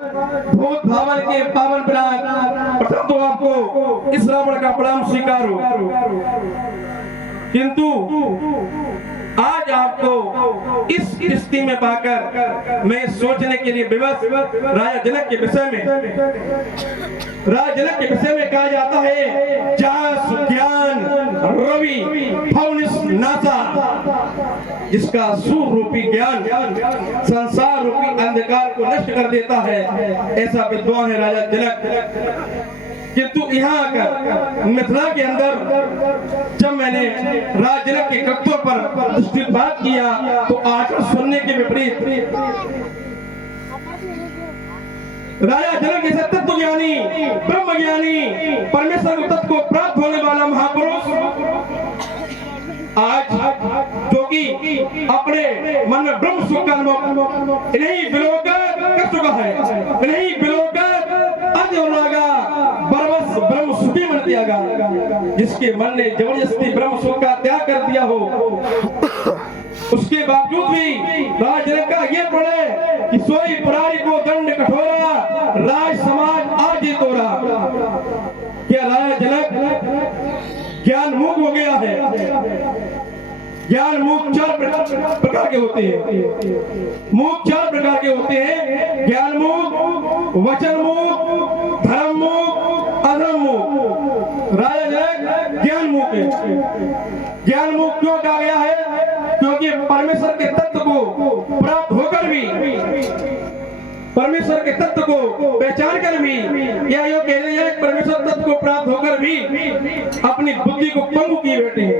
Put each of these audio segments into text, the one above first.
भूत भावन के पावन प्राण, प्रथम तो आपको इस रावण का प्रणाम स्वीकार हो, किंतु आज आपको इस स्थिति में पाकर मैं सोचने के लिए विवश राजा जनक के विषय में, राजा जनक के विषय में कहा जाता है, जास ज्ञान रवि फौनिस नासा, जिसका सूर्य रूपी ज्ञान संसार रूपी अंधकार को नष्ट कर देता है, ऐसा विद्वान है राजा जनक। किंतु यहाँ आकर मिथिला के अंदर जब मैंने राजा जनक के कृत्यों पर दृष्टिपात किया तो आचरण सुनने के विपरीत राजा जनक जैसे तत्व ज्ञानी, ब्रह्म ज्ञानी, परमेश्वर तत्व को प्राप्त होने वाला महापुरुष आज जो कि अपने मन में ब्रह्म सुख का अनुभव इन्हीं बिलों कर चुका है, इन्हीं बिलों ब्रह्म सुखी मन त्यागा, जिसके मन ने जबरदस्ती ब्रह्म सुख का त्याग कर दिया हो, उसके बावजूद भी राज जनक का ये पड़े कि सोई पुरारी को दंड कठोरा, राज समाज आज ही तोड़ा। क्या राजा जनक ज्ञान मूक हो गया है? ज्ञान मूक चार प्रकार के होते हैं, मूक चार प्रकार के होते हैं, ज्ञान मूक, वचन मूक, धर्म मूक, अधर्म मूक। राजा जनक ज्ञान मूक है। ज्ञान मूक क्यों कहा गया है? क्योंकि परमेश्वर के तत्व को प्राप्त होकर भी, परमेश्वर के तत्व को पहचान कर भी, या यो कह रहे हैं परमेश्वर तत्व को प्राप्त होकर भी अपनी बुद्धि को पंगु किए बैठे हैं।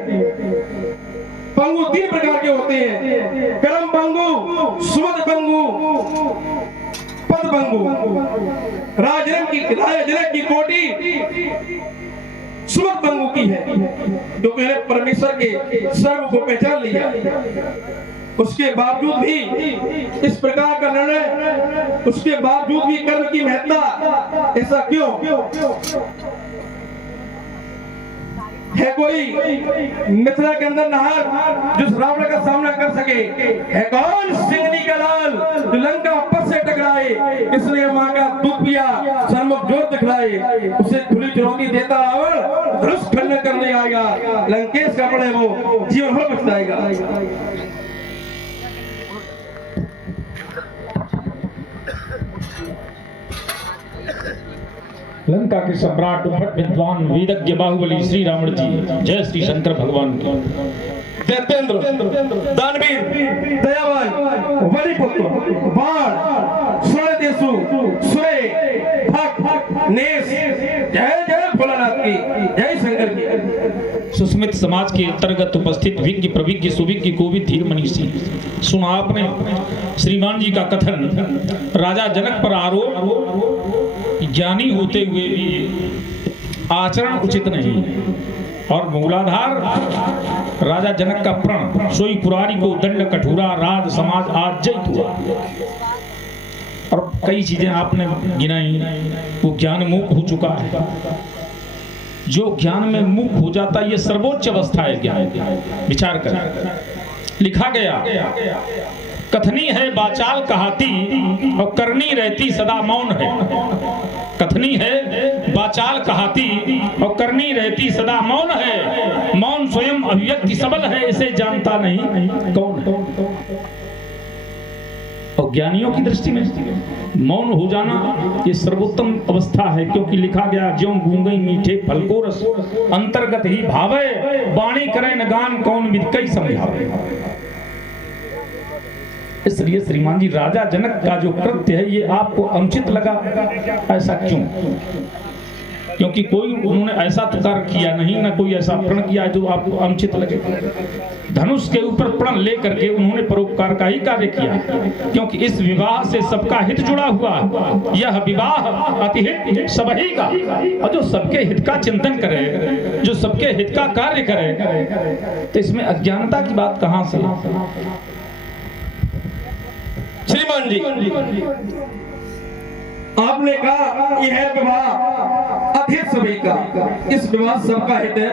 पंगु तीन प्रकार के होते हैं, कर्म पंगु, सुमत पंगु, पद पंगु। राजा जनक की कोटि सुमत पंगु की है, जो पहले परमेश्वर के सर्व को पहचान लिया, उसके बावजूद भी इस प्रकार का निर्णय, उसके बावजूद भी कर्म की महत्ता, ऐसा क्यों है? कोई मिथिला के अंदर नहर जिस रावण का सामना कर सके? है कौन सिंगनी का लाल जो लंका पथ से टकराए, इसने मां का दूध पिया, सन्मुख जोर दिखलाए, उसे खुली चुनौती देता रावण धनुष खंडन करने आएगा, लंकेश का पड़े वो जीवन भर बचाएगा। लंका के सम्राट विद्वान वेदज्ञ बाहुबली श्री रावण जी, जय श्री शंकर भगवान की। दैत्येंद्र, दानवीर, दयावान, बलिपुत्र, बाण, सुरदेशु, सुरे, भक्त, नेस, जय जय भोलानाथ की, जय शंकर की। सुस्मित समाज के अंतर्गत उपस्थित विज्ञ प्रविज्ञ सुविज्ञ कोविद धीर मनीषी, सुना आपने श्रीमान जी का कथन। राजा जनक पर आरोप ज्ञानी होते हुए भी आचरण उचित नहीं, और मूलाधार राजा जनक का प्रण, सोई पुरारी को दंड कठोरा, राज समाज आज जय हुआ। और कई चीजें आपने गिनाई, वो ज्ञान मूक हो चुका है। जो ज्ञान में मूक हो जाता है, ये सर्वोच्च अवस्था है ज्ञान। विचार करें, लिखा गया, कथनी है बाचाल कहाती और करनी रहती सदा मौन है। कथनी है बाचाल कहाती और करनी रहती सदा मौन है, मौन स्वयं अभिव्यक्ति सबल है, इसे जानता नहीं कौन है। और ज्ञानियों की दृष्टि में मौन हो जाना ये सर्वोत्तम अवस्था है, क्योंकि लिखा गया, ज्यों गूंगई मीठे फल को रस, अंतर्गत ही भावे, वाणी करे न गान, कौन विद कई समझावे। इसलिए श्रीमान जी, राजा जनक का जो कृत्य है ये आपको अनुचित लगा, ऐसा क्यों? क्योंकि कोई उन्होंने ऐसा तो कार्य किया नहीं, ना कोई ऐसा प्रण किया जो आपको अनुचित लगे। धनुष के ऊपर प्रण लेकर के उन्होंने परोपकार का ही कार्य किया, क्योंकि इस विवाह से सबका हित जुड़ा हुआ। यह विवाह अतिहित सबही का, और जो सबके हित का चिंतन करे, जो सबके हित का कार्य करे, तो इसमें अज्ञानता की बात कहां से? श्रीमान जी, आपने कहा यह विवाह अतिहित सभी का, इस विवाह सबका हित है,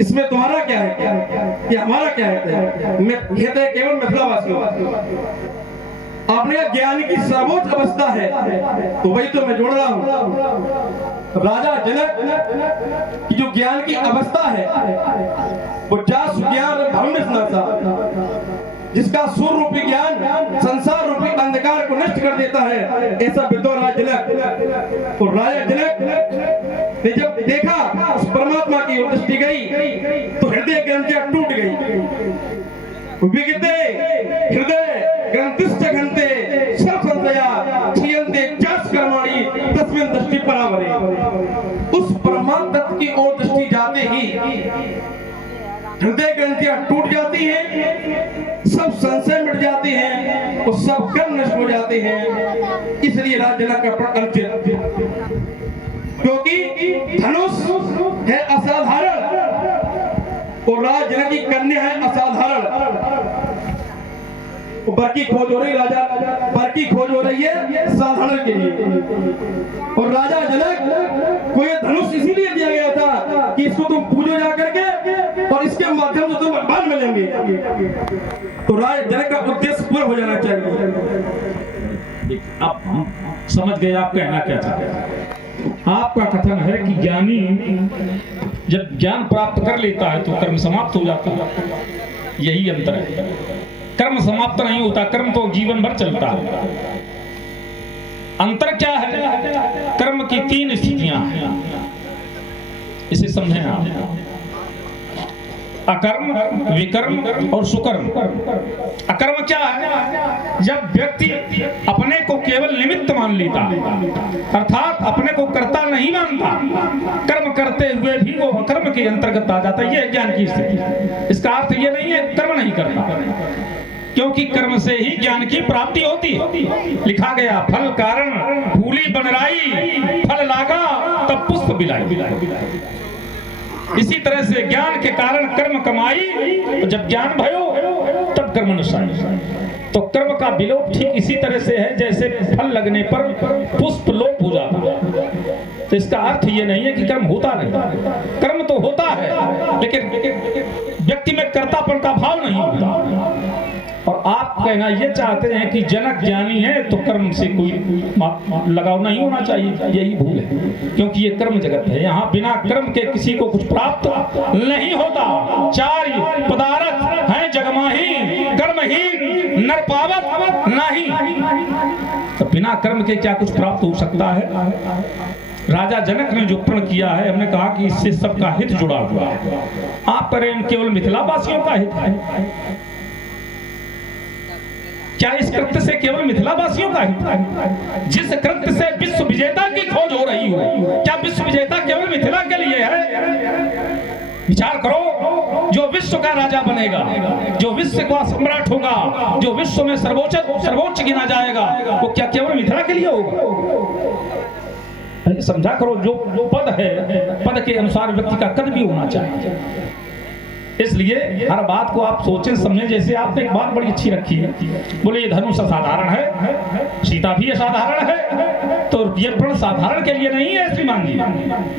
इसमें तुम्हारा क्या है? ये हमारा क्या हित है? हित है केवल मिथिलावासियों। आपने कहा ज्ञान की सर्वोच्च अवस्था है, तो वही तो मैं जोड़ रहा हूं। राजा जनक की जो ज्ञान की अवस्था है वो जास ज्ञान जिसका सूर्य रूपी ज्ञान संसार रूपी अंधकार को नष्ट कर देता है, ऐसा विद्वान राजा जनक। और राजा जनक ने जब देखा उस परमात्मा की ओर दृष्टि गई तो हृदय ग्रंथियां टूट गई। विगते हृदय ग्रंथिश्च घंटे सर्वसंतया क्षीयन्ते चास कर्माणि तस्मिन् दृष्टि परावरे। उस परमात्मा तत्व की ओर दृष्टि जाते ही हृदय ग्रंथियां टूट जाती हैं, सब संशय मिट जाते हैं और सब कर्म नष्ट हो जाते हैं। इसलिए राजजनक का प्रण अर्चित, क्योंकि धनुष है असाधारण और राजजनक की कन्या है असाधारण। बर की खोज हो रही, राजा बर की खोज हो रही है साधारण के लिए। और राजा जनक को यह धनुष इसीलिए दिया गया था कि इसको तुम पूजो जा करके और इसके माध्यम से तुम वरदान मिलेंगे। तो राजा जनक का उद्देश्य पूरा हो जाना चाहिए। अब समझ गए आप कहना क्या चाहते हैं। आपका कथन है कि ज्ञानी जब ज्ञान प्राप्त कर लेता है तो कर्म समाप्त हो जाता है, यही अंतर है। कर्म समाप्त नहीं होता, कर्म तो जीवन भर चलता है। अंतर क्या है? कर्म की तीन स्थितियां हैं, इसे समझें आप। अकर्म, विकर्म और सुकर्म। अकर्म क्या है? जब व्यक्ति अपने को केवल निमित्त मान लेता, अर्थात अपने को कर्ता नहीं मानता, कर्म करते हुए भी वो अकर्म के अंतर्गत आ जाता है, ये ज्ञान की स्थिति। इसका अर्थ ये नहीं है कर्म नहीं करता, क्योंकि कर्म से ही ज्ञान की प्राप्ति होती है। लिखा गया फल कारण फूली बनराई, फल लागा तब पुष्प बिलाई। इसी तरह से ज्ञान के कारण कर्म कमाई, तो जब ज्ञान भयो तब कर्म नशाई। तो कर्म का विलोप ठीक इसी तरह से है जैसे फल लगने पर पुष्प लोप हो जाता है। तो इसका अर्थ ये नहीं है कि कर्म होता नहीं, कर्म तो होता है, लेकिन व्यक्ति में कर्तापन का भाव नहीं होता। और आप कहना ये चाहते हैं कि जनक ज्ञानी है तो कर्म से कोई लगाव नहीं होना चाहिए, यही भूल है। क्योंकि ये कर्म जगत है, यहाँ बिना कर्म के किसी को कुछ प्राप्त नहीं होता। चार पदार्थ हैं जगमाही, कर्महीन नर पावत नहीं। तो बिना कर्म के क्या कुछ प्राप्त हो सकता है? राजा जनक ने जो प्रण किया है, हमने कहा कि इससे सबका हित जुड़ा हुआ है। आप करें केवल मिथिला वासियों का हित है? क्या इस कृत्य से केवल मिथिला वासियों का हित है? जिस कृत्य से विश्व विजेता की खोज हो रही हो, क्या विश्व विजेता केवल मिथिला के लिए है? विचार करो, जो विश्व का राजा बनेगा, जो विश्व का सम्राट होगा, जो विश्व में सर्वोच्च गिना जाएगा, वो क्या केवल मिथिला के लिए होगा? समझा करो, जो पद है पद के अनुसार व्यक्ति का कद भी होना चाहिए। इसलिए हर बात को आप सोचें समझें। जैसे आपने एक बात बड़ी अच्छी रखी है, बोले ये धनुष असाधारण है, सीता भी असाधारण है, तो ये प्रण साधारण के लिए नहीं है श्रीमान जी,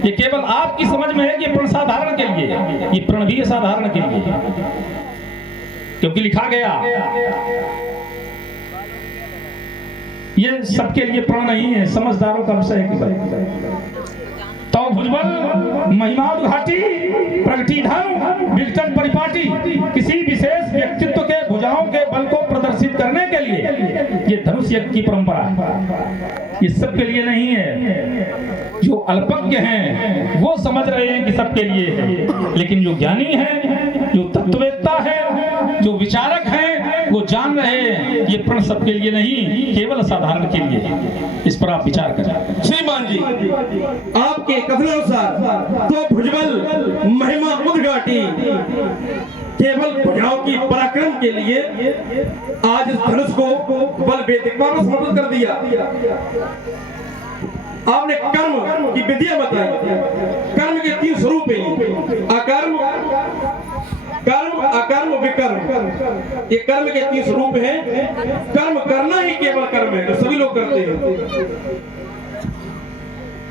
ये केवल आपकी समझ में है कि ये प्रण साधारण के लिए है, ये प्रण भी असाधारण के लिए, क्योंकि लिखा गया ये सबके लिए प्रण नहीं है, समझदारों का विषय है। तो भुजबल महिमाद घाटी प्रगति धन बिलचन परिपाटी, किसी विशेष व्यक्तित्व के भुजाओं के बल को प्रदर्शित करने के लिए ये धनुष यज्ञ की परंपरा है। ये सबके लिए नहीं है। जो अल्पज्ञ हैं वो समझ रहे हैं कि सबके लिए है, लेकिन जो ज्ञानी है, जो तत्ववेत्ता है, जो विचारक हैं, वो जान रहे हैं ये प्रण सबके लिए नहीं, केवल साधारण के लिए। इस पर आप विचार करें श्रीमान जी। आपके कथनानुसार तो भुजबल महिमा उद्घाटी केवल भुजाओं की पराक्रम के लिए आज इस धनुष को बल वेदिका में समर्पित कर दिया। आपने कर्म की विधियां बताई। कर्म के तीन स्वरूप हैं, अकर्म, कर्म, अकर्म, विकर्म। ये कर्म के तीन स्वरूप हैं। कर्म करना ही केवल कर्म है, तो सभी लोग करते हैं।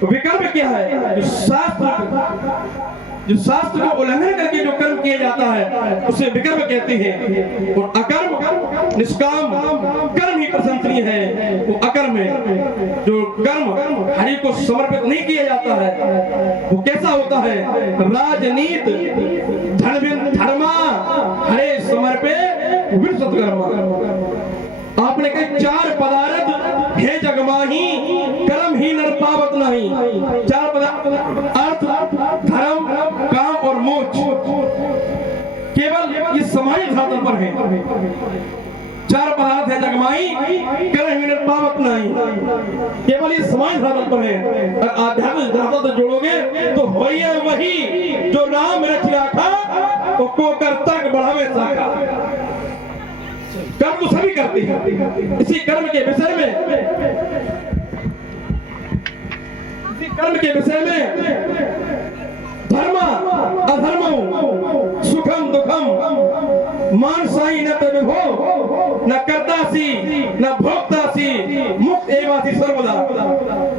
विकर्म क्या है? जो शास्त्र का उल्लंघन करके जो कर्म किया जाता है उसे विकर्म कहते हैं। और अकर्म निष्काम कर्म ही प्रशंसनीय है, वो अकर्म है। जो कर्म हरि को समर्पित नहीं किया जाता है वो कैसा होता है? राजनीत धर्मा हरे समर्पे विसत्कर्मा। आपने कहे 4 पदार्थ हे जगमाही कर्म ही नर पावत नहीं। 4 पदार्थ अर्थ, धर्म, काम और मोक्ष केवल ये समाहित साधन पर है। 4 पदार्थ है जगमाही कर्म ही नर पावत नहीं, केवल ये समाहित साधन पर है। और आध्यात्मिक धर्म से जोड़ोगे तो वही जो राम रच राखा को करता बढ़ावे साखा। कर्म तो सभी करते हैं। इसी कर्म के विषय में धर्म अधर्म सुखम दुखम मानसाई न तब हो न करतासी न भोक्तासी मुक्त एवासी सर्वदा।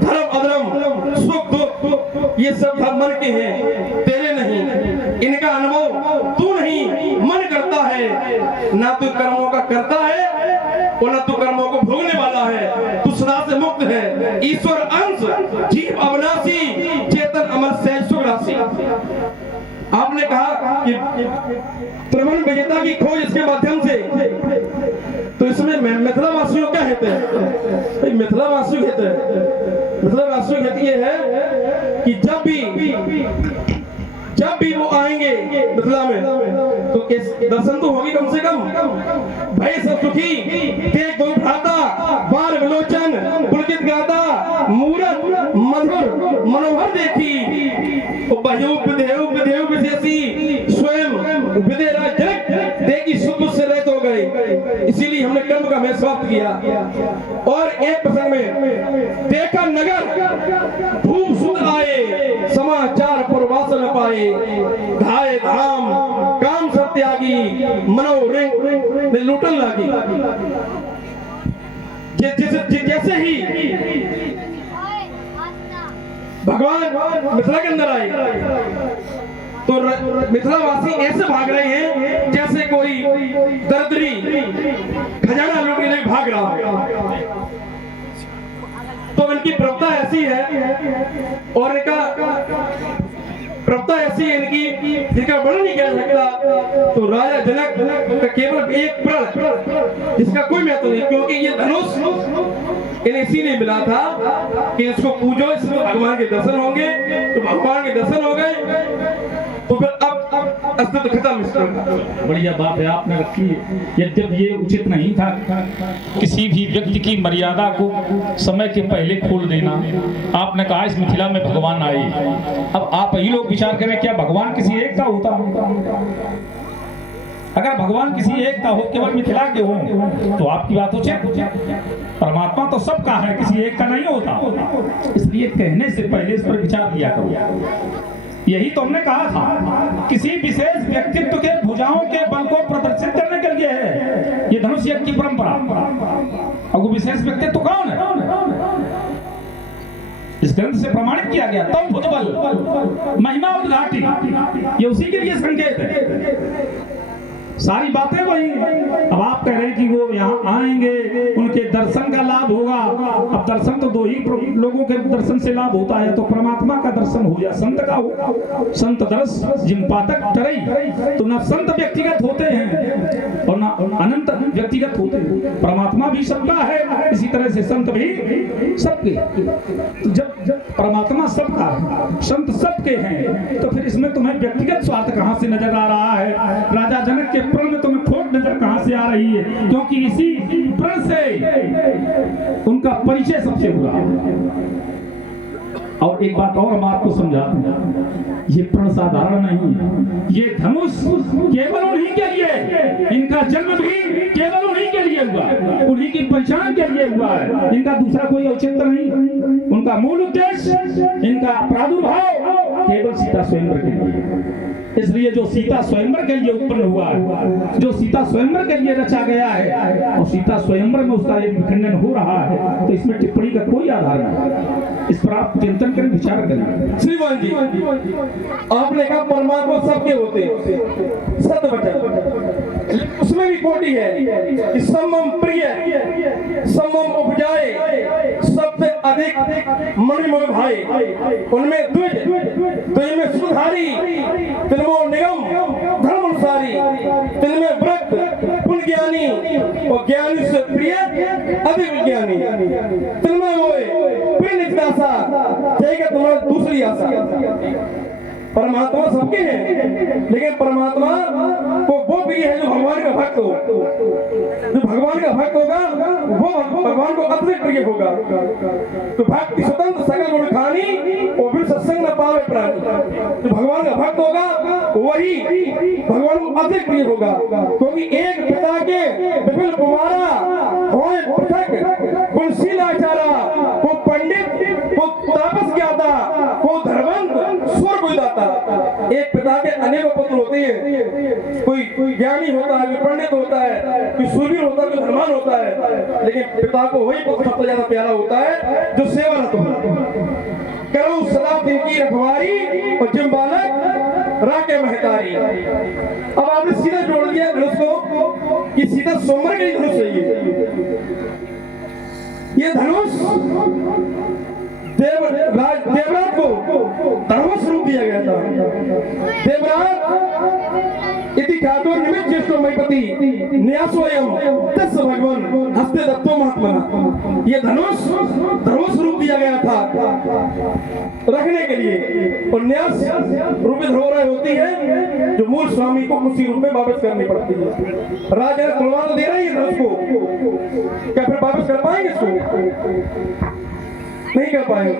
धर्म अधर्म सुख दुख ये सब मन के हैं, तेरे नहीं। इनका अनुभव तू नहीं, मन करता है। ना तू कर्मों का करता है और ना तू कर्मों को भोगने वाला है। तू सदा से मुक्त है, ईश्वर अंश, जीव अविनाशी, चेतन अमर से सुख राशि। आपने कहा कि त्रिभुवन विजेता की खोज इसके माध्यम से, तो इसमें मिथिला वासियों क्या कहते हैं? मिथिला वासियों कहते हैं, मिथिला वासियों कहती है कि जब भी वो आएंगे मिथिला में तो दर्शन तो होगी कम से कम। भाई सब सुखी देख दो भ्राता बाल विलोचन पुलकित गाता मूरत मधुर मनोहर देखी विदेव विशेषी स्वयं विदेरा जनक देखी सुख से रहित हो गए। इसीलिए हमने कर्म का मैं समाप्त किया। और एक प्रसंग में देखा नगर भूप सुध आए समाचार पुरवास न पाए। धाये धाम काम सब त्यागी मनो रिंग में लूटन लागी। जैसे ही भगवान मिथिला के अंदर आए तो मिथिलावासी ऐसे भाग रहे हैं जैसे कोई दरिद्री खजाना लूटने के लिए भाग रहा है। तो इनकी प्रवृत्ता ऐसी है और इनका प्रवृत्ता ऐसी है इनकी जिसका वर्णन नहीं कर सकता। तो राजा जनक का केवल एक प्रण जिसका कोई महत्व नहीं, क्योंकि ये धनुष इन्हें इसीलिए मिला था कि इसको पूजो, इसमें भगवान के दर्शन होंगे। तो भगवान के दर्शन हो गए तो फिर अब अस्तित्व खत्म इसका। बढ़िया बात है आपने रखी है। यद्यप ये उचित नहीं था किसी भी व्यक्ति की मर्यादा को समय के पहले खोल देना। आपने कहा इस मिथिला में भगवान आए। अब आप ही लोग विचार करें, क्या भगवान किसी एक का होता? अगर भगवान किसी एक का हो, केवल मिथिला के हो, तो आपकी बात उचित। परमात्मा तो सबका है, किसी एक का नहीं होता। इसलिए कहने से पहले इस पर विचार किया करो। यही तो हमने कहा था, किसी विशेष व्यक्तित्व के भुजाओं के बल को प्रदर्शित करने के लिए है ये धनुष यज्ञ की परंपरा। अब वो विशेष व्यक्तित्व कौन है? इस ग्रंथ से प्रमाणित किया गया। तम भुजबल महिमा उद्घाटी, ये उसी के लिए संकेत है। सारी बातें वही। अब आप कह रहे हैं कि वो यहाँ आएंगे, उनके दर्शन का लाभ होगा। अब दर्शन तो 2 ही लोगों के दर्शन से लाभ होता है, तो परमात्मा का दर्शन हो या संत का हो। संत दर्श जिन पातक तरई, तो ना संत व्यक्तिगत होते हैं और ना अनंत व्यक्तिगत होते हैं। परमात्मा भी सबका है, इसी तरह से संत भी सबके। तो जब परमात्मा सबका है, संत सबके हैं, तो फिर इसमें तुम्हें व्यक्तिगत स्वार्थ कहाँ से नजर आ रहा है? राजा जनक के प्रण में तुम्हें खोट नजर कहां से आ रही है? क्योंकि इसी प्रण से उनका परिचय सबसे हुआ। और एक बात और हम आपको समझाते हैं, ये प्रण साधारण नहीं है। ये धनुष केवल उन्हीं के लिए, इनका जन्म भी केवल उन्हीं के लिए हुआ, उन्हीं की पहचान के लिए हुआ है। इनका दूसरा कोई औचित्य नहीं। उनका मूल उद्देश्य, इनका प्रादुर्भाव केवल सीता स्वयंवर के लिए। इसलिए जो सीता स्वयंवर के लिए उत्पन्न हुआ है, जो सीता स्वयंवर के लिए रचा गया है, और सीता स्वयंवर में उसका एक विखंडन हो रहा है, तो इसमें टिप्पणी का कोई आधार नहीं। पर आप चिंतन करें, विचार करें। श्रीमान जी, आपने कहा परमात्मा सबके होते हैं, सत्य वचन, उसमें भी कोटि है कि समम प्रिय समम उपजाए, सबसे अधिक मणिमय भाई, उनमें द्विज, द्विज में सुधारी, तिनमो निगम धर्म अनुसारी, तिनमें व्रत पुण्य ज्ञानी, और ज्ञानी से प्रिय अधिक विज्ञानी, तिनमें मोए प्रिय निजदासा, ठीक है तुम्हारी दूसरी आशा। परमात्मा सबके हैं, लेकिन परमात्मा को वो प्रिय है जो भगवान का भक्त हो। जो भगवान का भक्त होगा वो भगवान को अत्यधिक प्रिय होगा। तो भक्ति स्वतंत्र सकल गुण खानी, और फिर सत्संग न पावे प्राणी। जो भगवान का भक्त होगा वही भगवान को अधिक प्रिय होगा, क्योंकि एक पिता के विपिन कुमारा होए पृथक गुणशील आचारा, को पंडित को तापस ज्ञाता, को धर्मंत स्वर्ग दाता। एक पिता के अनेक पुत्र होते हैं, कोई ज्ञानी होता है, कोई पंडित होता है, कोई सूरवीर होता है, कोई धर्मान होता है, लेकिन पिता को वही पुत्र सबसे ज्यादा प्यारा होता है जो सेवारत हो। करो सदा दिन की रखवारी, और जिम बालक राके महतारी। अब आपने सीधा जोड़ दिया धनुष को कि सीधा सोमवार के लिए धनुष चाहिए। ये धनुष देवराज को धर्म स्वरूप दिया गया था। देवराज इति ख्यातो निमित्त ज्येष्ठो महीपति न्यासोयम तस्य भगवान हस्ते दत्तो महात्मना। ये धनुष धर्म स्वरूप दिया गया था रखने के लिए, और न्यास रूपी धरोहर होती है जो मूल स्वामी को उसी रूप में वापस करनी पड़ती है। राजा ने खुलवा तो दे रही है धनुष को, क्या फिर वापस कर पाएंगे इसको? नहीं कर पाएंगे।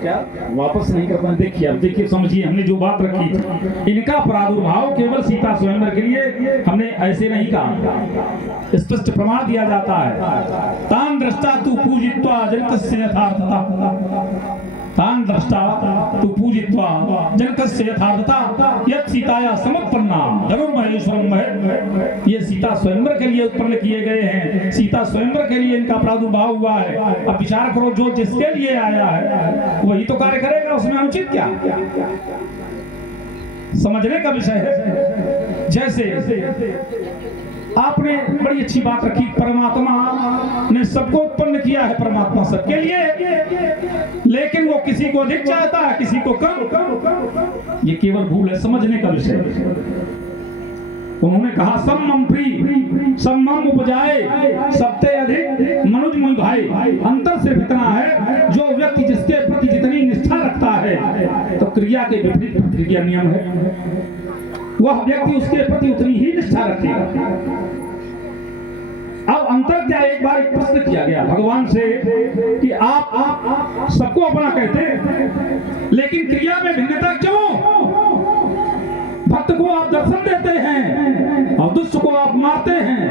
क्या वापस नहीं कर पाएंगे? देखिए, अब देखिए, समझिए, हमने जो बात रखी थी, इनका प्रादुर्भाव केवल सीता स्वयंवर के लिए हमने ऐसे नहीं कहा, स्पष्ट प्रमाण दिया जाता है। तान दृष्टा तू पूजित्वा जनकस्य यथार्थता, तान दृष्टा तू पूजित्वा जनकस्य यथार्थता यत् सीताया समर्पन्ना धनुर्महेश्वरम। ये सीता स्वयंवर के लिए उत्पन्न किए गए हैं, सीता स्वयंवर के लिए इनका प्रादुर्भाव हुआ है। अब विचार करो, जो जिसके लिए आया है वही तो कार्य करेगा, उसमें अनुचित क्या? समझने का विषय है। जैसे आपने बड़ी अच्छी बात रखी, परमात्मा ने सबको उत्पन्न किया है, परमात्मा सबके लिए, लेकिन वो किसी को अधिक चाहता है, किसी को कम। ये केवल भूल है, समझने का विषय है। उन्होंने कहा समम प्री समम उपजाए, सबसे अधिक मनुज मुई भाई। अंतर सिर्फ इतना है, जो व्यक्ति जिसके प्रति जितनी निष्ठा रखता है, तो क्रिया के विपरीत प्रतिक्रिया नियम है, वह व्यक्ति उसके प्रति उतनी ही निष्ठा रखेगा। अब अंतर क्या? एक बार एक प्रश्न किया गया भगवान से कि आप सबको अपना कहते हैं, लेकिन क्रिया में भिन्नता क्यों? भक्त को आप दर्शन देते हैं और दुष्ट को आप मारते हैं,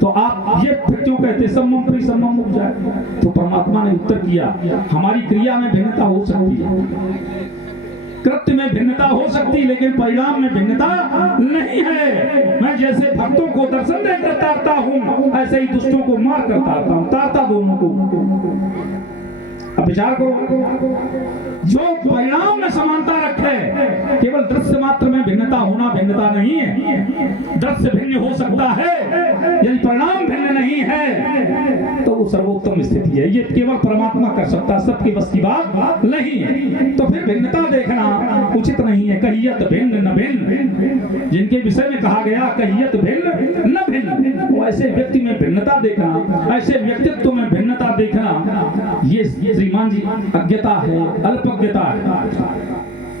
तो आप ये फिर क्यों कहते समम प्री समम उपजाए? तो परमात्मा ने उत्तर दिया, हमारी क्रिया में भिन्नता हो सकती है, कृत्य में भिन्नता हो सकती, लेकिन परिणाम में भिन्नता नहीं है। मैं जैसे भक्तों को दर्शन देकर तारता हूँ, ऐसे ही दुष्टों को मार कर तारता हूँ, तारता दोनों को। अब विचार करो, जो परिणाम में समानता रखे, केवल दृश्य मात्र में भिन्नता होना भिन्नता नहीं है। दृश्य भिन्न हो सकता है, यदि परिणाम भिन्न नहीं है तो वो सर्वोत्तम स्थिति है। ये केवल परमात्मा कर सकता है, सबकी बस की बात नहीं है। तो फिर भिन्नता देखना उचित नहीं है। कहियत भिन्न न भिन्न, जिनके विषय में कहा गया कहियत भिन्न न भिन्न, वो ऐसे व्यक्ति में भिन्नता देखना, ऐसे व्यक्तित्व में भिन्नता देखना, ये श्रीमान जी अज्ञता है, अल्पज्ञता है।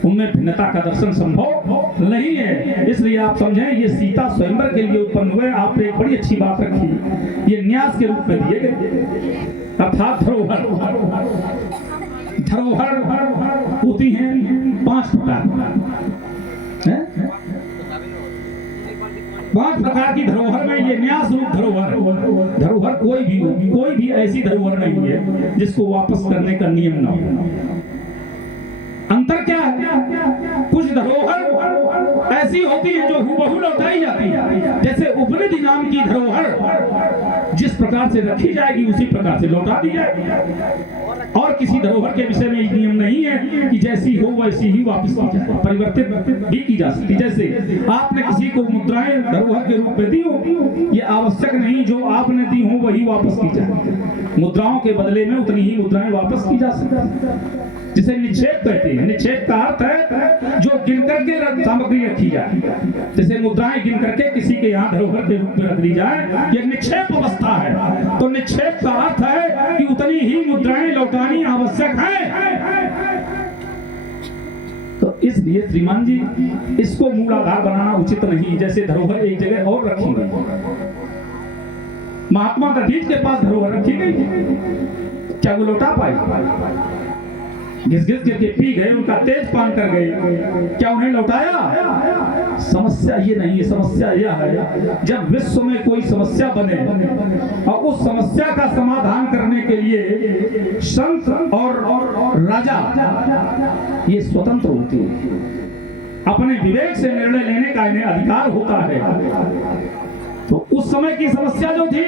उनमें भिन्नता का दर्शन संभव नहीं है। इसलिए आप समझें, ये सीता स्वयंवर के लिए उत्पन्न हुए। आपने एक बड़ी अच्छी बात रखी, ये न्यास के रूप में दिए गए, अर्थात धरोहर। धरोहर होती हैं 5 प्रकार, 5 प्रकार की धरोहर में ये न्यास रूप धरोहर। धरोहर कोई भी ऐसी धरोहर नहीं है जिसको वापस करने का नियम ना हो। अंतर क्या है? कुछ धरोहर ऐसी होती है जो हूबहू लौटाई जाती है। जैसे उपनिधि नाम की धरोहर जिस प्रकार से रखी जाएगी उसी प्रकार से लौटा दी जाएगी। और किसी धरोहर के विषय में नियम नहीं है कि जैसी हो वैसी ही वापस की जाए, परिवर्तित भी की जा सकती। जैसे आपने किसी को मुद्राएं धरोहर के रूप में दी हो, ये आवश्यक नहीं जो आपने दी हो वही वापस की जाए। मुद्राओं के बदले में उतनी ही मुद्राएं वापस की जा सकती, जिसे निक्षेप कहते हैं। निक्षेप का अर्थ है जो गिन करके सामग्री रखी जाए। जैसे मुद्राएं गिन करके किसी के यहाँ धरोहर के रूप में रख दी जाए, यह निक्षेप अवस्था है। तो निक्षेप का अर्थ है कि उतनी ही मुद्राएं लौटानी आवश्यक है। तो इसलिए श्रीमान जी इसको मूलाधार बनाना उचित नहीं। जैसे धरोहर एक जगह और रखी गई, महात्मा दधीच के पास धरोहर रखी गई, क्या वो लौटा पाए? घिस घिस करके पी गए, उनका तेज पान कर गए, क्या उन्हें लौटाया? समस्या ये नहीं है। समस्या यह है जब विश्व में कोई समस्या बने और उस समस्या का समाधान करने के लिए संत और राजा ये स्वतंत्र होते हैं, अपने विवेक से निर्णय लेने का इन्हें अधिकार होता है। तो उस समय की समस्या जो थी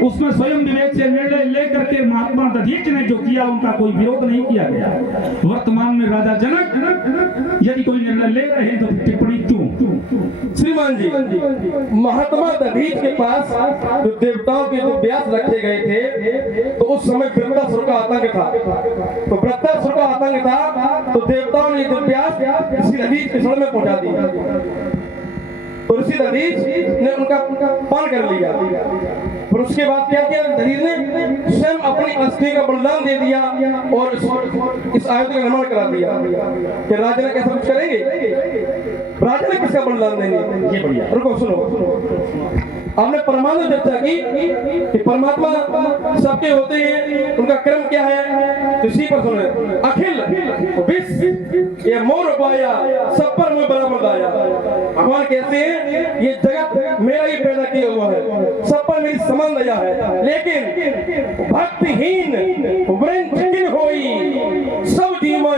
उसमें स्वयं विवेक से निर्णय लेकर के महात्मा दधीच ने जो किया उनका कोई विरोध नहीं किया गया। वर्तमान में राजा जनक यदि कोई निर्णय ले रहे हैं तो टिप्पणी क्यों? श्रीमान जी, महात्मा दधीच के पास जो देवताओं के जो व्यास रखे गए थे तो उस समय वृत्तासुर का आतंक था। तो वृत्तासुर का आतंक था तो देवताओं ने जो व्यास ऋषि दधीच के शरण में पहुंचा दिया। तो ऋषि दधीच ने उनका पान कर लिया। और उसके बाद क्या किया? दधीच ने स्वयं अपनी अस्थि का बलिदान दे दिया और इस आयुध का निर्माण करा दिया। कि राजा ने कैसा कुछ करेंगे? राजा ने किसका बलिदान देंगे? ये बढ़िया, रुको सुनो। हमने परमाणु चर्चा की कि परमात्मा सबके होते हैं, उनका क्रम क्या है? तो इसी पर सुने। अखिल विश्व ये मोर पाया, सब पर मैं बराबर आया। भगवान कहते हैं ये जगत मेरा ही पैदा किया हुआ है, सब पर मेरी समान दया है। लेकिन भक्तिहीन वृंच किन होई, सब जीवों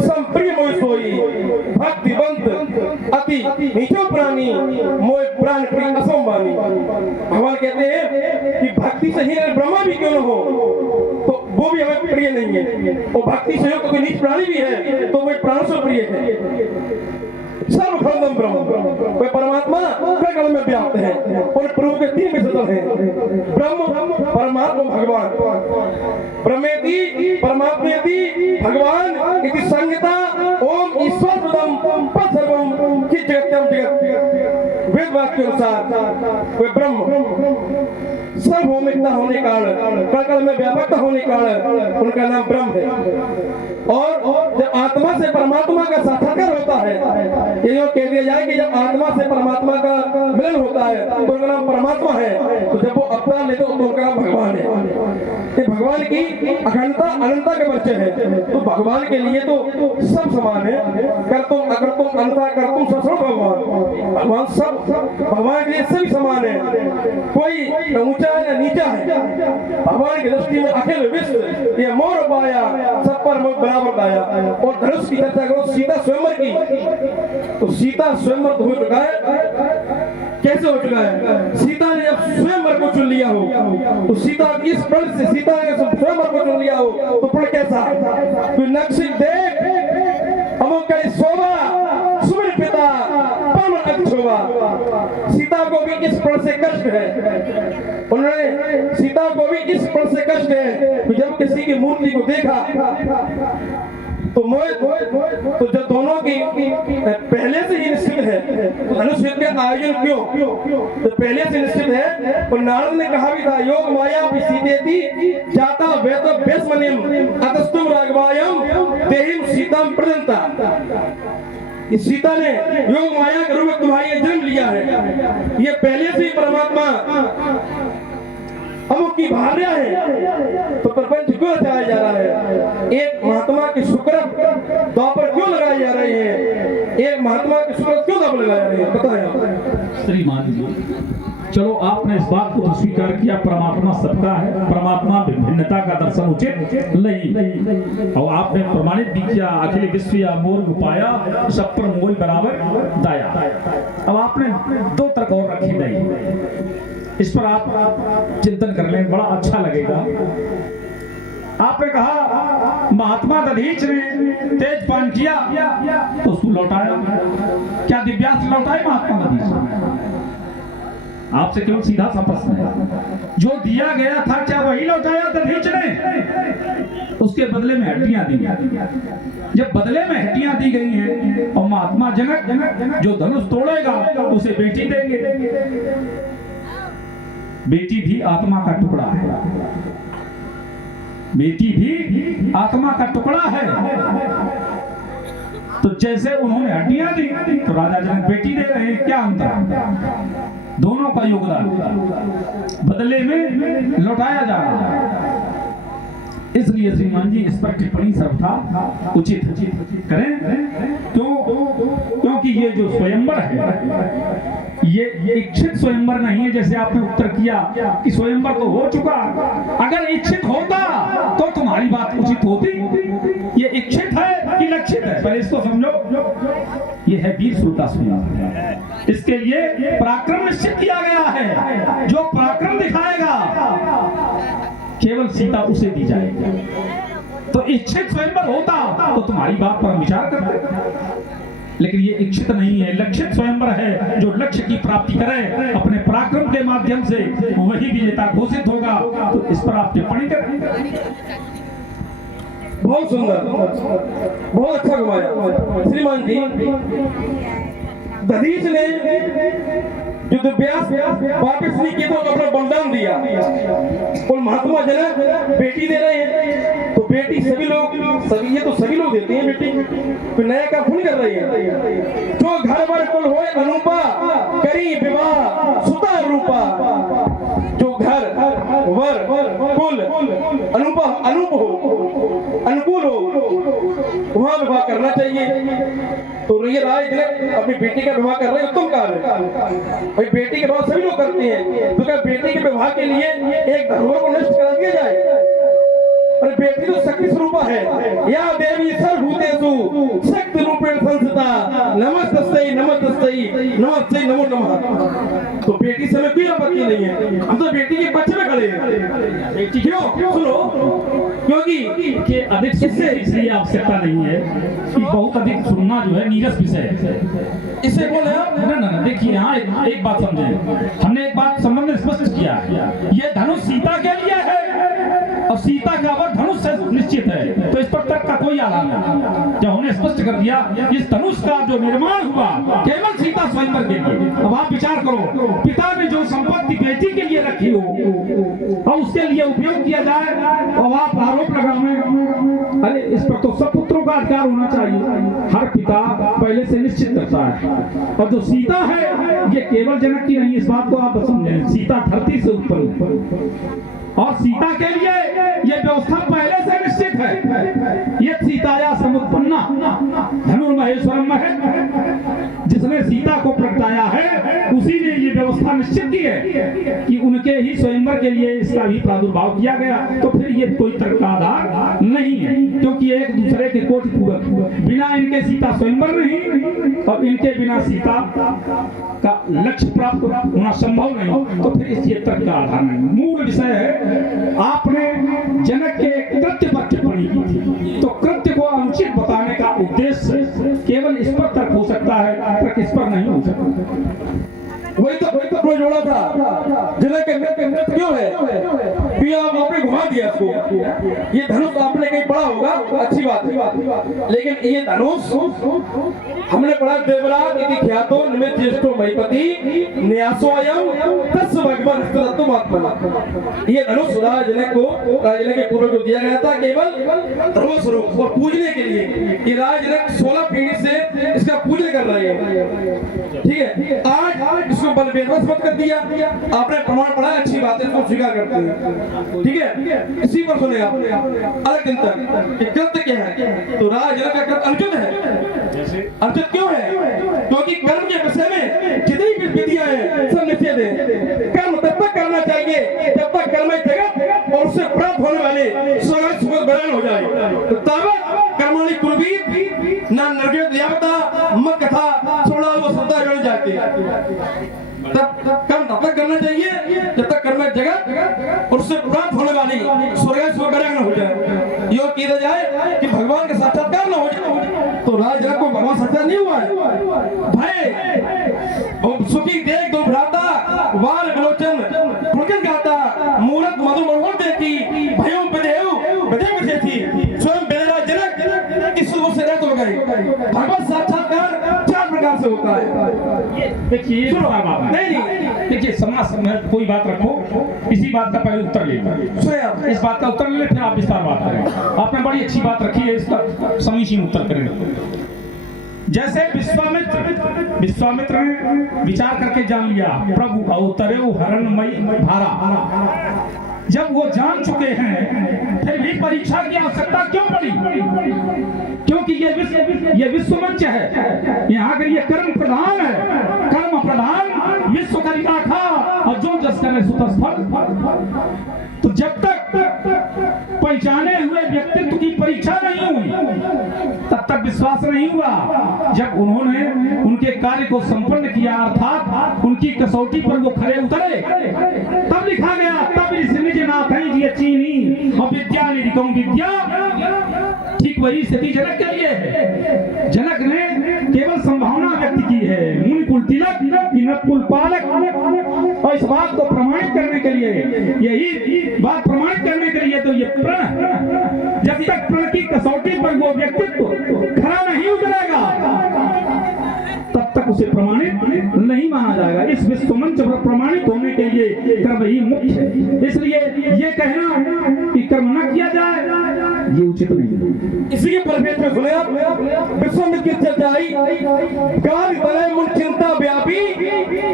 संप्रिय मोह सोई। भक्तिवंत अति नीचो प्राणी, मोह प्राण प्रिय असंबानी। भगवान कहते हैं कि भक्ति से ही ब्रह्मा भी क्यों न हो तो वो भी हमें प्रिय नहीं है, और भक्ति से कोई नीच प्राणी भी है तो वो प्राण से प्रिय है। सर्वप्रथम ब्रह्म, वे परमात्मा प्रकरण में व्याप्त है और प्रभु के तीन विशेषण है। ब्रह्म, परमात्मा, भगवान। ब्रह्मेति परमात्मेति भगवान इति संहिता ओम ईश्वर पदम पद सर्वम कि जगत्यम जगत। वेद वाक्य अनुसार वे ब्रह्म सर्वभौमिकता होने कारण, प्रकरण में व्यापकता होने कारण उनका नाम ब्रह्म है। और जब आत्मा से परमात्मा का साक्षात्कार होता है, ये जो कह दिया जाए कि जब आत्मा से परमात्मा का मिलन होता है तो उनका नाम परमात्मा है। तो जब वो अवतार लेते हो तो उनका नाम भगवान है। ये भगवान की अखंडता अनंतता का परिचय है। तो भगवान के लिए तो सब समान है। कर तुम अगर तुम अनंता कर तुम सब भगवान, भगवान सब, भगवान के लिए सभी समान है, कोई ऊंचा है या नीचा है। भगवान की दृष्टि में अखिल विश्व ये मोर पाया, सब पर बराबर आया। और धनुष की चर्चा करो सीता स्वयंवर की, तो सीता स्वयंवर हो चुका है। कैसे हो चुका है? सीता ने जब स्वयंवर को चुन लिया हो तो सीता इस प्रण से सीता ने स्वयंवर को चुन लिया हो तो प्रण कैसा? तो नक्शिक देख अमुक का शोभा सुमिर पिता परम अक्षोभा। सीता को भी इस प्रण से कष्ट है, उन्होंने सीता को भी इस प्रण से कष्ट है कि जब किसी की मूर्ति को देखा तो तो जब दोनों की पहले से ही निश्चित है तो धनुष युद्ध का आयोजन क्यों? तो पहले से निश्चित है। और नारद ने कहा भी था योग माया विसीतेति जाता वेद बेस्मनिम अतस्तुम राघवायम देहिम सीताम प्रजंता। इस सीता ने योग माया के रूप में तुम्हारी जन्म लिया है। ये पहले से ही परमात्मा अमुक की भार्या है। तो प्रपंच क्यों रचाया जा रहा है? एक महात्मा की शुक्र द्वापर क्यों लगाई जा रही है? एक महात्मा के सूरत क्यों दब लगाया रहे हैं, बताएं। श्रीमान जी, चलो आपने इस बात को तो स्वीकार किया, परमात्मा सबका है, परमात्मा विभिन्नता का दर्शन उचित नहीं, और आपने प्रमाणित भी किया, अखिल विश्व या मोर पाया, सब पर मोर बराबर दाया। अब आपने दो तर्क और रखे नहीं, इस पर आप चिंतन कर लें, बड़ा अच्छा लगेगा। आपने कहा महात्मा दधीच ने तेज पान किया तो उसको लौटाया, क्या दिव्यास्त्र लौटाए महात्मा दधीच? आपसे केवल सीधा सा प्रश्न है, जो दिया गया था क्या वही लौटाया दधीच ने? उसके बदले में हड्डियां दी। जब बदले में हड्डियां दी गई हैं और महात्मा जनक जो धनुष तोड़ेगा उसे बेटी देंगे। बेटी भी आत्मा का टुकड़ा है, बेटी भी आत्मा का टुकड़ा है। तो जैसे उन्होंने हड्डियां दी तो राजा जनक बेटी दे रहे हैं, क्या अंतर? दोनों का योगदान बदले में लौटाया जा रहा है। इसलिए श्रीमान जी इस पर टिप्पणी सर्वथा उचित करें, क्योंकि ये जो स्वयंवर है ये इच्छित स्वयंवर नहीं है। जैसे आपने उत्तर किया कि स्वयंवर तो हो चुका, अगर इच्छित होता तो तुम्हारी बात उचित होती। ये इच्छित है कि लक्षित है, पहले इसको समझो। ये है वीर श्रुतासुर, इसके लिए पराक्रम निश्चित किया गया है। जो पराक्रम दिखाएगा केवल सीता उसे दी जाएगी। तो इच्छित स्वयंवर होता तो तुम्हारी बात पर विचार करते, लेकिन ये इच्छित नहीं है, लक्षित स्वयंवर है। जो लक्ष्य की प्राप्ति करे अपने पराक्रम के माध्यम से वही विजेता घोषित होगा। तो इस पर आप टिप्पणी करें। बहुत सुंदर, बहुत अच्छा घुमाया श्रीमान जी। दधीच ने जो दिव्यास वापिस नहीं किया तो अपना बलिदान दिया, और महात्मा जनक बेटी दे रहे हैं। तो बेटी सभी लोग, ये तो सभी लोग देते हैं बेटी, तो नया काम नहीं कर रही है। जो घर वर कुल होए अनुपा करी विवाह सुता रूपा, जो घर वर कुल अनुपा अनूप हो, अनुकूल हो, वहां विवाह करना चाहिए। तो ये राज जनक अपनी बेटी का विवाह कर रहे हैं, उत्तम कार्य है। भाई बेटी के विवाह सभी लोग करते हैं, तो क्या बेटी के विवाह के लिए एक धरोहर को नष्ट करा दिया जाए? अरे बेटी तो शक्ति स्वरूपा है, या देवी सर्वभूतेषु शक्ति रूपेण संस्थिता, नमस्तस्यै नमस्तस्यै नमस्ते नमो नमः। तो बेटी से हमें कोई आपत्ति नहीं है, हम तो बेटी के पक्ष में खड़े हैं। बेटी क्यों सुनो, क्योंकि कि अधिक सुनने की इसलिए आवश्यकता नहीं है कि बहुत अधिक सुनना जो है नीरस विषय है। इसे बोले ना देखिए, यहाँ एक बात समझे, हमने एक बात संबंध में स्पष्ट किया, ये धनुष सीता के लिए है और सीता का वध धनुष से निश्चित है। तो इस पर तर्क का कोई आधार नहीं। जब हमने स्पष्ट कर दिया इस धनुष का जो निर्माण हुआ केवल सीता स्वयंवर के लिए। अब आप विचार करो, पिता ने जो संपत्ति बेटी के लिए रखी हो और उसके लिए उपयोग किया जाए और आप आरोप लगाएं, अरे इस पर तो सब पुत्रों का अधिकार होना चाहिए। हर पिता पहले से निश्चित करता है। और जो सीता है ये केवल जनक की नहीं, इस बात को आप समझें, सीता धरती से उत्पन्न और सीता के लिए ये व्यवस्था पहले से निश्चित है। ये सीताया समुत्पन्ना धनुर्महेश्वरम है, जिसने सीता को प्रगटाया है उसी ने ये व्यवस्था निश्चित की है कि उनके ही स्वयंवर के लिए इसका भी प्रादुर्भाव किया गया। तो फिर ये कोई तर्क का आधार नहीं है, क्योंकि एक दूसरे के कोटि पूरक, बिना इनके सीता स्वयंवर नहीं और इनके बिना सीता का लक्ष्य प्राप्त होना संभव नहीं। तो फिर इस ये तर्क का आधार नहीं। मूल विषय है आपने जनक के कृत्य पर टिप्पणी की थी, तो कृत्य को अनुचित बताने का उद्देश्य केवल इस पर तर्क हो सकता है, तर्क इस पर नहीं हो सकता। वही तो जोड़ा था, जनक के नृत्य क्यों है? आपने घुमा दिया इसको। ये धनुष आपने कहीं पढ़ा होगा, अच्छी बात है, लेकिन ये धनुष हमने पढ़ा देवराज इति ख्यातो निमित्त ज्येष्ठो महीपति न्यासोऽयं तस्य भगवान स्तुतो महात्मना। ये धनुष राजनक के पूर्वज को दिया गया था केवल धर्म स्वरूप और पूजने के लिए। ये राजनक 16 पीढ़ी से इसका पूजन कर रहे हैं, ठीक है। आज इसको को बल बेबस मत कर दिया। आपने प्रमाण पढ़ा, अच्छी बात है, इसको स्वीकार करते हैं, ठीक है। इसी पर सुने आप अलग चिंतन कि कृत्य क्या है। तो राजा जनक का कृत्य अनुचित है। अनुचित क्यों है? क्योंकि कर्म के विषय में जितनी भी विधियां हैं सब निषेध है। कर्म तब तक करना चाहिए जब तक कर्म जगत और उससे प्राप्त होने वाले स्वर्ग सुख बयान हो जाए। तो तब कर्मणि कुर्वीत ना नरगत यावता मत कथा सोड़ा वो श्रद्धा जुड़ जाती है। तब कर्म तब तक करना चाहिए जब तक कर्म जगत और उससे प्राप्त होने वाली स्वर्ग सुख बयान हो जाए। यो किया जाए कि भगवान का साक्षात्कार न हो जाए। तो राज जनक को भगवान साक्षात नहीं हुआ है भाई। सुखी देख दो भ्राता वार विलोचन पुलकित गाता मूरत मधु मनोहर देखी भयो विदेव विदेव विदेव थी स्वयं बेरा जनक इस रूप से रहते हो गए। भगवत साक्षात्कार 4 प्रकार से होता है। देखिए नहीं देखिए, समाज में कोई बात रखो, इसी बात का पहले उत्तर ले, इस बात का उत्तर ले, फिर आप विस्तार बात करें। आपने बड़ी अच्छी बात रखी है, इसका समीचीन उत्तर करें। जैसे विश्वामित्र ने विचार करके जान लिया प्रभु अवतरे हरणमयी भारा। जब वो जान चुके हैं फिर भी परीक्षा की आवश्यकता क्यों पड़ी? क्योंकि ये विश्व मंच है, यहाँ पर ये कर्म प्रधान है, कर्म प्रधान विश्व करिता खा और जो जस करे सुतस्थल। तो जब तक पहचाने हुए व्यक्तित्व की परीक्षा नहीं हुई तब तक विश्वास नहीं हुआ। जब उन्होंने उनके कार्य को संपन्न किया अर्थात उनकी कसौटी पर वो खड़े उतरे तब लिखा गया तब निजनाथ चीनी और विद्या निधिकम विद्या। ठीक वही स्थिति जनक के लिए है। जनक ने केवल संभावना व्यक्त की है, मुनि कुल तिलक नर कुल पालक। और इस बात को प्रमाणित करने के लिए, यही बात प्रमाणित करने के लिए तो ये प्रण, जब तक प्रण की कसौटी पर वो व्यक्तित्व खरा नहीं उतरेगा तब तक उसे प्रमाणित नहीं माना जाएगा। इस विश्व मंच पर प्रमाणित होने के लिए कर्म ही मुख्य है। इसलिए ये कहना कि कर्म न किया जाए ये उचित नहीं। इसी के परिपेक्ष में सुने आप विश्वामित्र की चर्चा आई। काल बले मुन चिंता व्यापी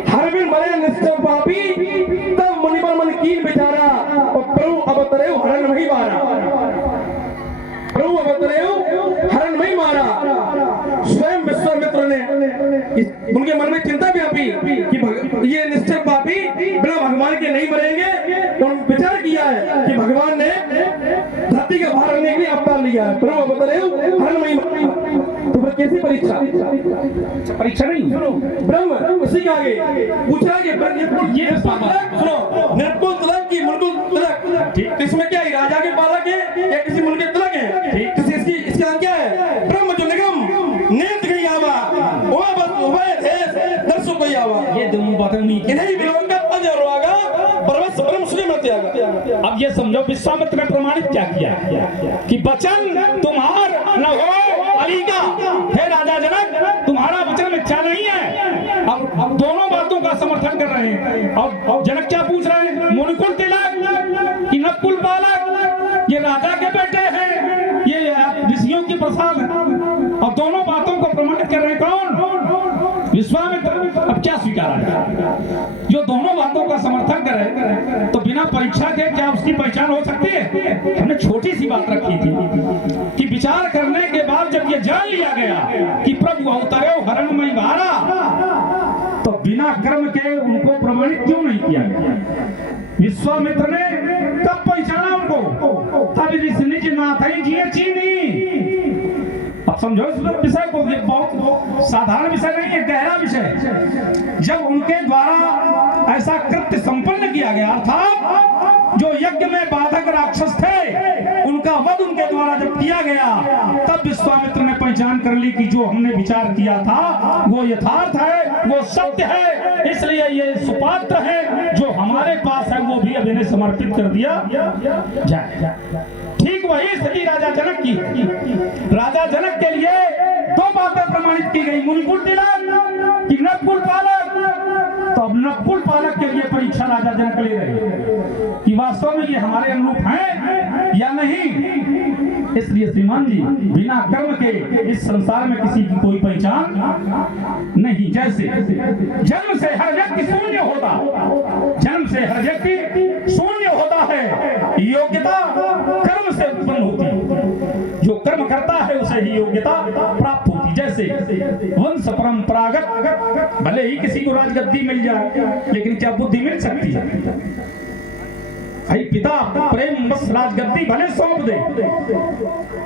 हर बिन बले निश्चय पापी तब मुनिवर मन कीन बिचारा और प्रभु अवतरे हरण नहीं मारा। प्रभु अवतरे हरण नहीं मारा। स्वयं विश्वामित्र ने उनके मन में चिंता व्यापी कि ये निश्चय पापी बिना भगवान के नहीं मरेंगे। और विचार किया है कि भगवान ने धरती का भार लेने के लिए अवतार लिया है। प्रभु अवतरे हरण नहीं मारा। तो फिर कैसी परीक्षा? परीक्षा नहीं, ब्रह्म इसी के आगे पूछा कि ये सुनो निर्कुल तिलक की मुलकुल तिलक, इसमें क्या है? राजा के बालक है या किसी मुल्क के तिलक है? इसका नाम क्या है? ब्रह्म जो निगम नेत्र गई आवा वो बस उभय देश दर्शो कोई आवा। ये दोनों बातें नहीं, इन्हीं विलोक का पद रोगा परवश ब्रह्म श्री मत आगा। अब ये समझो विश्वामित्र ने प्रमाणित क्या किया कि वचन तुम्हार न हो अली का। हे राजा जनक, तुम्हारा वचन मिथ्या नहीं है। अब दोनों बातों का समर्थन कर रहे हैं। अब जनक क्या पूछ रहे हैं? मुनिकुल तिलक कि नकुल बालक? ये राजा के बेटे हैं, ये ऋषियों की प्रसाद है। और दोनों बातों को प्रमाणित कर रहे हैं कौन? विश्वामित्र। अब क्या स्वीकारा जाए? जो दोनों बातों का समर्थन करे तो बिना परीक्षा के क्या उसकी पहचान हो सकती है? हमने छोटी सी बात रखी थी कि विचार करने के बाद जब ये जान लिया गया कि प्रभु अवतरे हरणमयी भारा, तो बिना कर्म के उनको प्रमाणित क्यों नहीं किया गया? विश्वामित्र ने तब पहचाना उनको, तब निज नाथ जिए चीनी। अब समझो इस विषय को, ये बहुत साधारण विषय नहीं है, गहरा विषय। जब उनके द्वारा ऐसा कृत्य संपन्न किया गया अर्थात जो यज्ञ में बाधक राक्षस थे उनका वध उनके द्वारा जब किया गया तब विश्वामित्र ने पहचान कर ली कि जो हमने विचार किया था वो यथार्थ है, वो सत्य है। इसलिए ये सुपात्र है जो हमारे पास है वो भी अब इन्हें समर्पित कर दिया जाए। ठीक वही स्थिति राजा जनक की। राजा जनक के लिए दो बातें प्रमाणित की गई, मुनिकुल तिलक कि नकुल पालक। तो अब नकुल पालक के लिए परीक्षा राजा जनक ले रहे कि वास्तव में ये हमारे अनुरूप हैं या नहीं। इसलिए श्रीमान जी बिना कर्म के इस संसार में किसी की कोई पहचान नहीं। जैसे जन्म से हर व्यक्ति शून्य होता, जन्म से हर व्यक्ति शून्य होता है, योग्यता कर्म से उत्पन्न होती है। जो कर्म करता है उसे ही योग्यता प्राप्त होती। जैसे वंश परंपरागत भले ही किसी को राजगद्दी मिल जाए, लेकिन क्या बुद्धि मिल सकती है? भाई पिता प्रेम बस राजगद्दी भले सौंप दे,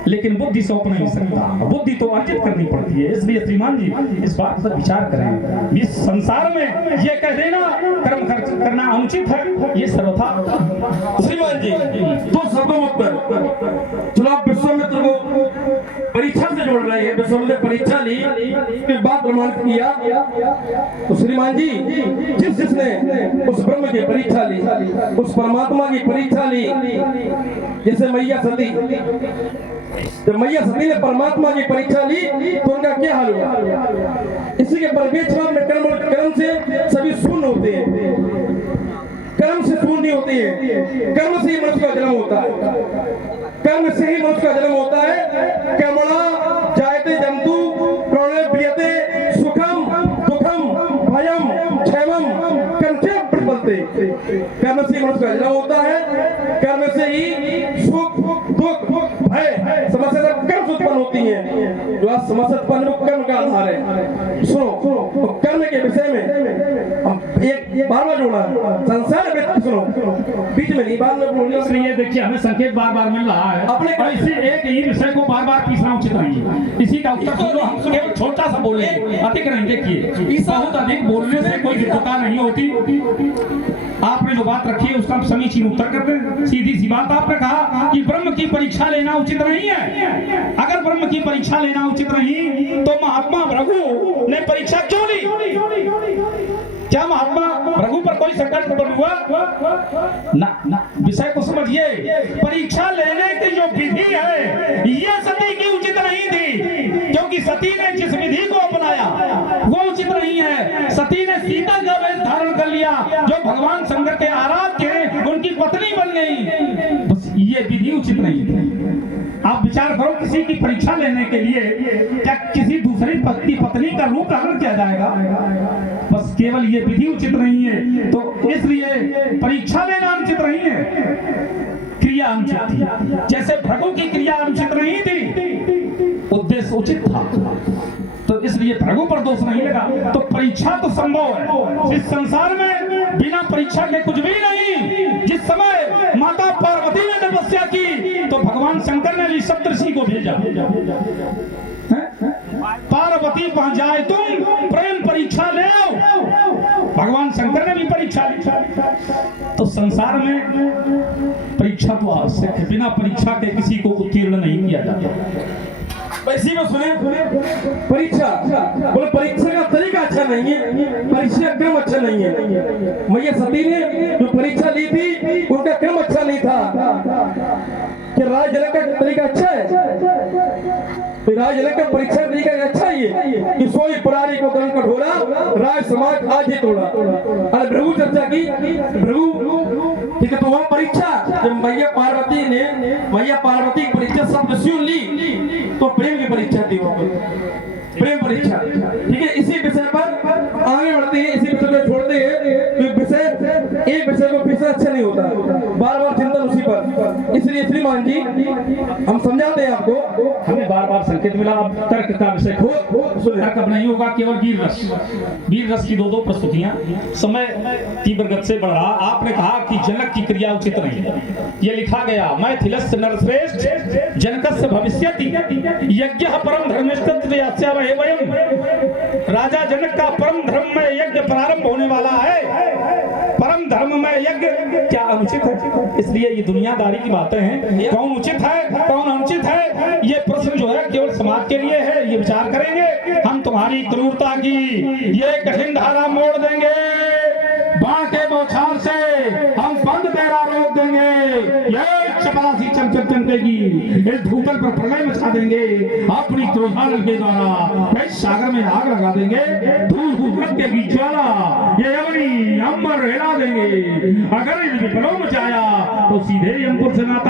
लेकिन बुद्धि सौंप नहीं सकता, बुद्धि तो अर्जित करनी पड़ती है। इसलिए श्रीमान जी इस बात पर विचार करें। इस संसार में ये कह देना कर्म करना अनुचित है, ये सर्वथा। श्रीमान जी दो शब्दों पर चुनाव विश्वामित्र को परीक्षा से जोड़ रहे हैं। विश्वामित्र परीक्षा ली, उसके बाद प्रमाणित किया। तो श्रीमान जी जिसने उस ब्रह्म की परीक्षा ली, उस परमात्मा की परीक्षा ली, जैसे मैया सती, जब मैया सती ने परमात्मा की परीक्षा ली तो उनका क्या हाल हुआ? इसी के परमेश्वर में कर्म से सभी शून्य होते हैं, कर्म से शून्य होते हैं। कर्म से ही मनुष्य का जन्म होता है, कर्म से ही मनुष्य का जन्म होता है। कर्मणा जायते जंतु प्राणे प्रियते सुखम दुखम भयम क्षेमम कंचे प्रतिपत्ति। कर्म से ही मनुष्य का जन्म होता है, कर्म से ही सुख दुख भय समस्या सब कर्म से उत्पन्न होती है। जो आज समस्या उत्पन्न वो कर्म का आधार है। सुनो तो कर्म के विषय में हम एक बार जोड़ा संसार में, सुनो बीच में नहीं, बाद में बोलिए। इसलिए देखिए हमें संकेत बार बार मिल रहा है अपने और इसी एक ही विषय को बार बार तीसरा उचित नहीं है। इसी का उत्तर सुनो, हम केवल छोटा सा बोले, अधिक नहीं। देखिए बहुत अधिक बोलने से कोई विद्वता नहीं होती। आपने जो बात रखी है उसका समीचीन उत्तर कर दें। सीधी सी बात आपने कहा कि ब्रह्म की परीक्षा लेना उचित नहीं है। अगर ब्रह्म की परीक्षा लेना उचित नहीं तो महात्मा भृगु ने परीक्षा क्यों ली? क्या महात्मा भृगु पर कोई संकट उत्पन्न हुआ? ना, विषय को समझिए। परीक्षा लेने की जो विधि है ये सती की उचित नहीं थी, क्योंकि सती ने जिस विधि को अपनाया वो उचित नहीं है। सती ने सीता का वेश धारण कर लिया, जो भगवान शंकर के आराध्य उनकी पत्नी बन गई। बस ये विधि उचित नहीं थी। आप विचार करो, किसी की परीक्षा लेने के लिए क्या किसी दूसरी पत्नी का रूप धारण किया जाएगा? बस केवल ये विधि उचित नहीं है। तो इसलिए परीक्षा लेना अनुचित नहीं है, क्रिया अनुचित थी। जैसे भृगु की क्रिया अनुचित नहीं थी, उद्देश्य उचित था, तो इसलिए भृगु पर दोष नहीं लगा। तो परीक्षा तो संभव है इस संसार में, बिना परीक्षा के कुछ भी नहीं। जिस समय माता पार्वती ने तपस्या की तो भगवान शंकर ने भी सप्तऋषि को भेजा, पार्वती पहुंच जाए तुम प्रेम परीक्षा ले आओ। भगवान शंकर ने भी परीक्षा ली। तो संसार में परीक्षा तो आवश्यक है, बिना परीक्षा के किसी को उत्तीर्ण नहीं किया जाता। इसी में सुने परीक्षा बोले, परीक्षा का तरीका अच्छा नहीं है, परीक्षा का क्रम अच्छा नहीं है। मैया सती ने जो परीक्षा ली थी उनका क्रम अच्छा नहीं था। कि राज जनक का तरीका अच्छा है, राज जनक का परीक्षा तरीका अच्छा ही है कि सोई पुरारी को दंड कठोरा, राज समाज आज ही तोड़ा। अरे भृगु चर्चा की, भृगु ठीक है, तो वहां परीक्षा जब मैया पार्वती की परीक्षा सब ऋषियों ली तो प्रेम की परीक्षा थी, वो प्रेम परीक्षा। ठीक है, इसी विषय पर आगे बढ़ते हैं, इसी विषय को छोड़ते हैं। विषय एक विषय को फिर से अच्छा नहीं होता, बार बार चिंतन उसी पर। इसलिए श्रीमान जी हम समझाते हैं आपको, हमें बार बार संकेत मिला। अब तर्क का विषय तर्क अब नहीं होगा, केवल वीर रस की दो प्रस्तुतियां। समय तीव्र गति से बढ़ रहा। आपने कहा कि जनक की क्रिया उचित नहीं है, ये लिखा गया मैथिलस्य नरश्रेष्ठ जनकस्य भविष्यति यज्ञ परम धर्मिष्ठत्व वयम। राजा जनक का परम धर्म में यज्ञ प्रारंभ होने वाला है। परम धर्म में यज्ञ क्या अनुचित है? इसलिए ये दुनियादारी की बातें हैं, कौन उचित है कौन अनुचित है, ये प्रश्न जो है केवल समाज के लिए है। ये विचार करेंगे हम तुम्हारी क्रूरता की ये कठिन धारा मोड़ देंगे, बाण के बौछार से हम बंद तेरा रोक देंगे, ये चपरासी चमकेगी, इस भूतल पर प्रलय मचा देंगे, अपनी क्रोधानल के द्वारा इस सागर में आग लगा देंगे, धूल भूकंप के बीच ज्वाला ये अग्नि अंबर हिला देंगे। अगर इन विप्लव मचाया तो सीधे यमपुर से नाता